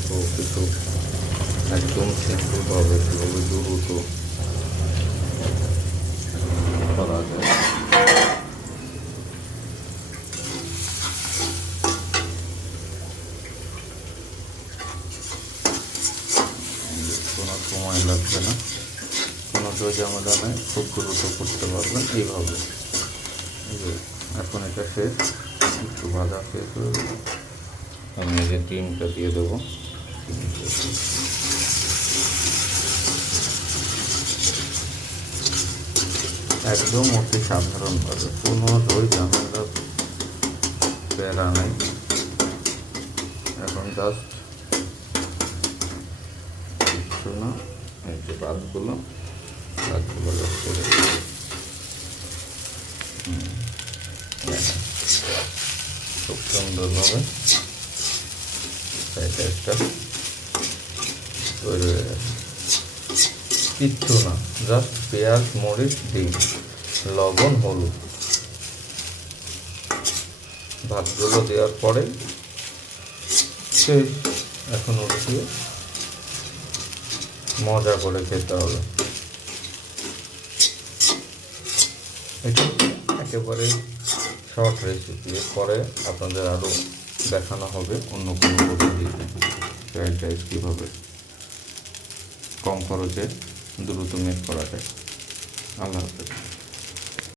মতো কিছু একদম সিম্পলভাবে কীভাবে দ্রুত করা যায়। কোনো সময় লাগবে না, কোনো ঝামেলা নেই, খুব দ্রুত করতে পারবেন এইভাবে। এখন এটা শেষ, একটু ভাজা শেষ হয়ে গেল। আমি এই যে ডিমটা দিয়ে দেবো। একদম অতি সাধারণভাবে, কোনো ঝামেলা প্যারা নেই। এখন জাস্ট কিছু না, এই যে ভাতগুলো জাস্ট করে খুব সুন্দরভাবে একটা তৈরি হয়ে গেছে। কিচ্ছু না, জাস্ট পেঁয়াজ, মরিচ, ডিম, লবণ, হলুদ। ভাতগুলো দেওয়ার পরে শেষ। এখন উঠিয়ে মজা করে খেতে হবে। এটা একেবারে শর্ট রেসিপি, পরে আপনাদের আরও দেখানো হবে অন্য কোনো পদ্ধতিতে ফ্রাইড রাইস কীভাবে কম খরচে দ্রুত মেক করা যায়। আল্লাহ হাফেজ।